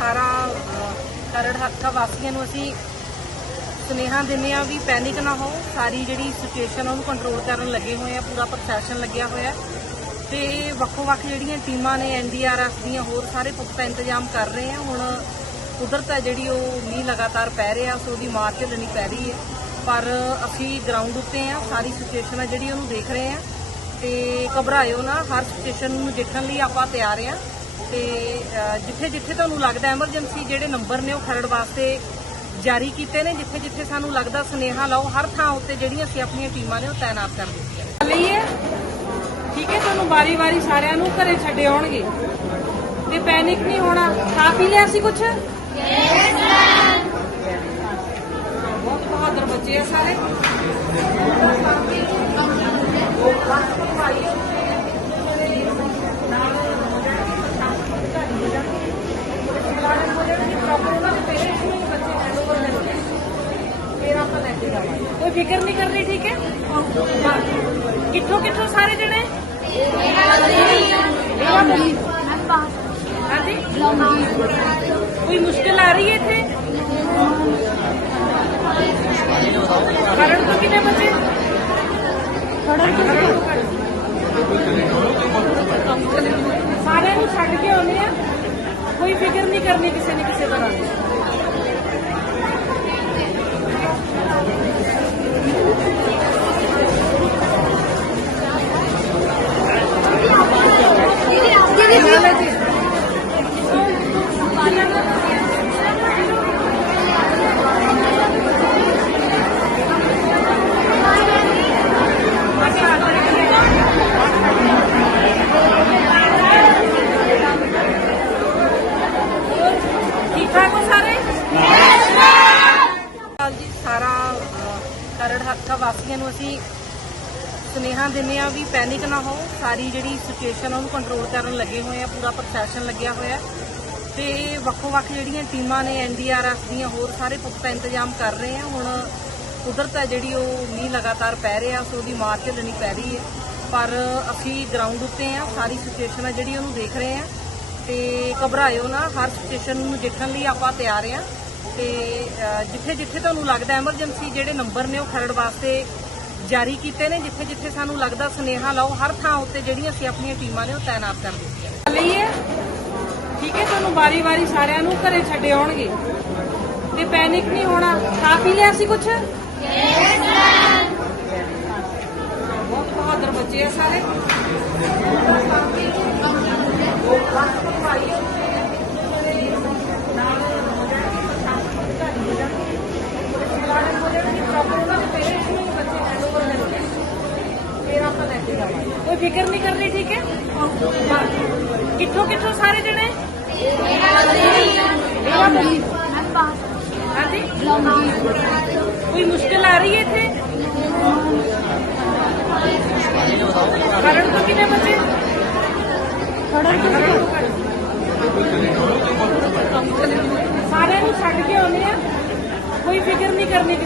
ਸਾਰਾ ਕਰੜ ਹੱਥਾ ਵਾਸੀਆਂ ਨੂੰ ਅਸੀਂ ਸੁਨੇਹਾ ਦਿੰਦੇ ਆ ਵੀ ਪੈਨਿਕ ਨਾ ਹੋ। ਸਾਰੀ ਜਿਹੜੀ ਸਿਚੁਏਸ਼ਨ ਉਹਨੂੰ ਕੰਟਰੋਲ ਕਰਨ ਲੱਗੇ ਹੋਏ ਆ, ਪੂਰਾ ਪ੍ਰਸ਼ਾਸਨ ਲੱਗਿਆ ਹੋਇਆ ਤੇ ਵੱਖੋ ਵੱਖ ਜਿਹੜੀਆਂ ਟੀਮਾਂ ਨੇ ਐਨਡੀਆਰਐਫ ਦੀਆਂ ਹੋਰ ਸਾਰੇ ਪੁਖਤਾ ਇੰਤਜ਼ਾਮ ਕਰ ਰਹੇ ਆ। ਹੁਣ ਕੁਦਰਤ ਹੈ ਜਿਹੜੀ ਉਹ ਮੀਂਹ ਲਗਾਤਾਰ ਪੈ ਰਿਹਾ, ਸੋ ਉਹਦੀ ਮਾਰ ਝੱਲਣੀ ਪੈ ਰਹੀ ਹੈ। ਪਰ ਅਸੀਂ ਗਰਾਊਂਡ ਉੱਤੇ ਆ, ਸਾਰੀ ਸਿਚੁਏਸ਼ਨ ਹੈ ਜਿਹੜੀ ਉਹਨੂੰ ਦੇਖ ਰਹੇ ਆ। ਤੇ ਘਬਰਾਇਓ ਨਾ, ਹਰ ਸਿਚੁਏਸ਼ਨ ਨੂੰ ਦੇਖਣ ਲਈ ਆਪਾਂ ਤਿਆਰ ਆ। ਤੇ ਜਿੱਥੇ ਜਿੱਥੇ ਤੁਹਾਨੂੰ ਲੱਗਦਾ ਐਮਰਜੈਂਸੀ ਜਿਹੜੇ ਨੰਬਰ ਨੇ ਉਹ ਖਰੜ ਵਾਸਤੇ ਜਾਰੀ ਕੀਤੇ ਨੇ ਜਿੱਥੇ ਜਿੱਥੇ ਸਾਨੂੰ ਲੱਗਦਾ ਸੁਨੇਹਾ ਲਾਓ, ਹਰ ਥਾਂ ਉੱਤੇ ਜਿਹੜੀਆਂ ਅਸੀਂ ਆਪਣੀਆਂ ਟੀਮਾਂ ਨੇ ਉਹ ਤਾਇਨਾਤ ਕਰ ਦਿੱਤੀਆਂ ਨੇ। ਲਈਏ ਠੀਕ ਹੈ, ਤੁਹਾਨੂੰ ਵਾਰੀ-ਵਾਰੀ ਸਾਰਿਆਂ ਨੂੰ ਘਰੇ ਛੱਡੇ ਆਉਣਗੇ। ਤੇ ਪੈਨਿਕ ਨਹੀਂ ਹੋਣਾ। ਖਾ ਪੀ ਲਿਆ ਸੀ ਕੁਛ? ਯੈਸ ਬਹੁਤ ਬਹਾਦਰ ਬੱਚੇ ਆ ਸਾਰੇ। ਕੋਈ ਫਿਕਰ ਨਹੀਂ ਕਰਨੀ ਠੀਕ ਹੈ ਕਿੱਥੋਂ ਕਿੱਥੋਂ ਸਾਰੇ ਜਣੇ ਹਾਂਜੀ ਕੋਈ ਮੁਸ਼ਕਿਲ ਆ ਰਹੀ ਹੈ ਇੱਥੇ ਖਰੜ ਤੋਂ ਕਿੰਨੇ ਬੱਚੇ ਖਰੜ ਤੋਂ ਸਾਰਿਆਂ ਨੂੰ ਛੱਡ ਕੇ ਆਉਨੇ ਆ ਕੋਈ ਫਿਕਰ ਨਹੀਂ ਕਰਨੀ ਕਿਸੇ ਹਾਲ ਜੀ ਸਾਰਾ ਕਰੜ ਖਰੜ ਹੱਥਾ ਵਾਸੀਆਂ ਨੂੰ ਅਸੀਂ ਸੁਨੇਹਾ ਦਿੰਦੇ ਆ ਵੀ ਪੈਨਿਕ ਨਾ ਹੋ। ਸਾਰੀ ਜਿਹੜੀ ਸਿਚੁਏਸ਼ਨ ਉਹਨੂੰ ਕੰਟਰੋਲ ਕਰਨ ਲੱਗੇ ਹੋਏ ਆ, ਪੂਰਾ ਪ੍ਰਸ਼ਾਸਨ ਲੱਗਿਆ ਹੋਇਆ। ਤੇ ਵੱਖੋ ਵੱਖ ਜਿਹੜੀਆਂ ਟੀਮਾਂ ਨੇ ਐਨਡੀਆਰਐਫ ਦੀਆਂ, ਹੋਰ ਸਾਰੇ ਪੁਖਤਾ ਇੰਤਜ਼ਾਮ ਕਰ ਰਹੇ ਆ। ਹੁਣ ਕੁਦਰਤ ਹੈ ਜਿਹੜੀ, ਉਹ ਮੀਂਹ ਲਗਾਤਾਰ ਪੈ ਰਿਹਾ ਸੋ ਉਹਦੀ ਮਾਰ ਝੱਲਣੀ ਪੈ ਰਹੀ ਹੈ। ਪਰ ਅਸੀਂ ਗਰਾਊਂਡ ਉੱਤੇ ਆ, ਸਾਰੀ ਸਿਚੁਏਸ਼ਨ ਹੈ ਜਿਹੜੀ ਉਹਨੂੰ ਦੇਖ ਰਹੇ ਆ। ਤੇ ਘਬਰਾਇਓ ਨਾ, ਹਰ ਸਿਚੁਏਸ਼ਨ ਨੂੰ ਦੇਖਣ ਲਈ ਆਪਾਂ ਤਿਆਰ ਆ। ਤੇ ਜਿੱਥੇ ਜਿੱਥੇ ਤੁਹਾਨੂੰ ਲੱਗਦਾ ਐਮਰਜੈਂਸੀ ਜਿਹੜੇ ਨੰਬਰ ਨੇ ਉਹ ਖਰੜ ਵਾਸਤੇ ਜਾਰੀ ਕੀਤੇ ਨੇ ਜਿੱਥੇ ਜਿੱਥੇ ਸਾਨੂੰ ਲੱਗਦਾ ਸੁਨੇਹਾ ਲਾਓ ਹਰ ਥਾਂ ਉੱਤੇ ਜਿਹੜੀਆਂ ਅਸੀਂ ਆਪਣੀਆਂ ਟੀਮਾਂ ਨੇ ਉਹ ਤਾਇਨਾਤ ਕਰ ਦਿੱਤੀਆਂ ਨੇ। ਲਈਏ। ਠੀਕ ਹੈ ਤੁਹਾਨੂੰ ਵਾਰੀ-ਵਾਰੀ ਸਾਰਿਆਂ ਨੂੰ ਘਰੇ ਛੱਡੇ ਆਉਣਗੇ। ਤੇ ਪੈਨਿਕ ਨਹੀਂ ਹੋਣਾ। ਖਾ ਪੀ ਲਿਆ ਸੀ ਕੁਝ ਯੈਸ ਬਹੁਤ ਬਹਾਦਰ ਬੱਚੇ ਆ ਸਾਰੇ। ਕੋਈ ਫਿਕਰ ਨਹੀਂ ਕਰਨੀ, ਠੀਕ ਹੈ? ਕਿੱਥੋਂ ਕਿੱਥੋਂ ਸਾਰੇ ਜਣੇ? ਹਾਂਜੀ? ਕੋਈ ਮੁਸ਼ਕਿਲ ਆ ਰਹੀ ਹੈ ਇੱਥੇ? ਖਰੜ ਤੋਂ ਕਿੰਨੇ ਬੱਚੇ? ਖਰੜ ਤੋਂ ਸਾਰਿਆਂ ਨੂੰ ਛੱਡ ਕੇ ਆਉਨੇ ਆ। ਕੋਈ ਫਿਕਰ ਨਹੀਂ ਕਰਨੀ